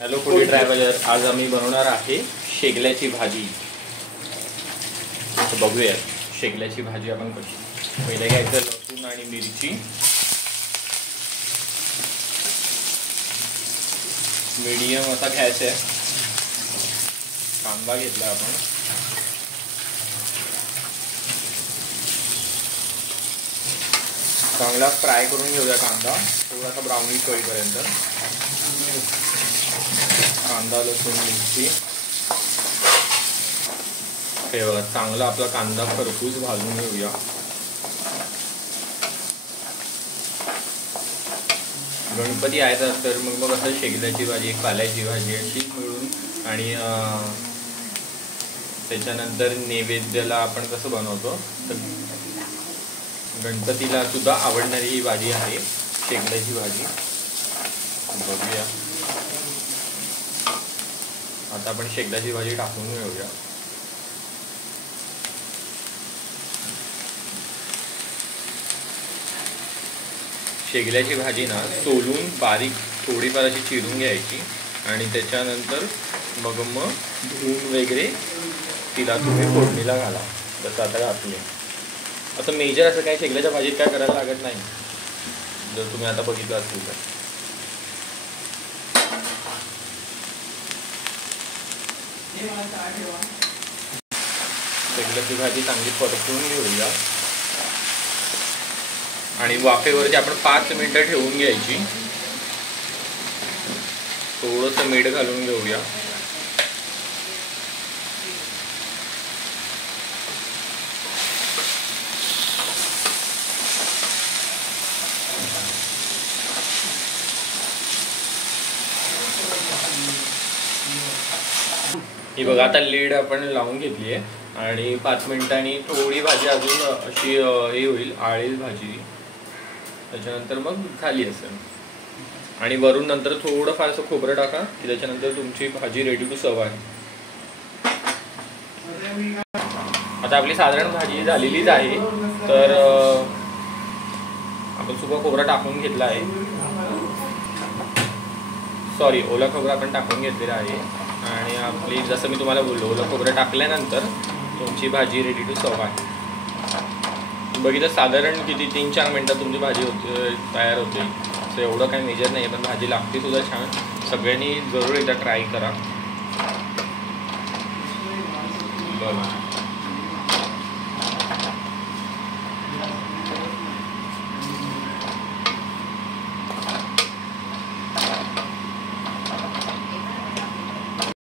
Hello foodie traveller, आज आम्ही बनवणार आहे शेगल्याची भाजी। बघूया शेगल्याची भाजी आपण कशी। पहिले घ्यायचं लसूण आणि मिरची, मीडियम असा घ्यायचा आहे। कांदा घेतला आपण, चांगला फ्राय करून घेऊया कांदा, थोडासा ब्राउनिश होईपर्यंत। कांदा लसूण मिरची ठेवा, चांगला आपला कांदा खरपूस भाजून घेऊया। गणपती आहेत तर मग असं शेगल्याची भाजी, पाल्याची भाजी अशी मिळून, आणि त्याच्यानंतर नैवेद्याला आपण कसं बनवतो तर गणपतीला सुद्धा आवडणारी ही भाजी आहे शेगल्याची भाजी। बघूया आता आपण शेगल्याची भाजी टाकून घेऊया। शेगल्याची भाजी ना सोलून बारीक थोडीफार अशी चिरून घ्यायची, आणि त्याच्यानंतर मग धुवून वगैरे तिला तुम्ही फोडणीला घाला। जसं आता घातले असं मेजर असं काही शेगल्याच्या भाजीत काय करायला लागत नाही, जर तुम्ही आता बघितलं असेल तर। शेगल्याची भाजी चांगली परतून घेऊया, आणि वाफेवरती आपण 5 मिनिटं ठेवून घ्यायची। थोडंसं मीठ घालून घेऊया। ही बघा आता लीड आपण लावून घेतली आहे, आणि 5 मिनिटांनी थोडी भाजी अजून अशी हे होईल, आळेल भाजी। त्याच्यानंतर मग झाली असेल, आणि वरून नंतर थोडं फार असं खोबरं टाका की त्याच्यानंतर तुमची भाजी रेडी टू सर्व आहे। आता आपली साधारण भाजी झालेलीच आहे, तर आपण सुका खोबरा टाकून घेतला आहे, सॉरी ओला खोबरा आपण टाकून घेतलेला आहे। आणि आपली जसं मी तुम्हाला बोललो, ओला खोबरं टाकल्यानंतर तुमची भाजी रेडी टू सर्व आहे। बघितलं साधारण किती 3-4 मिनटात तुमची भाजी तयार होते। असं एवढं काही मेजर नाही, पण भाजी लागते सुद्धा छान। सगळ्यांनी जरूर एकदा ट्राय करा। बघा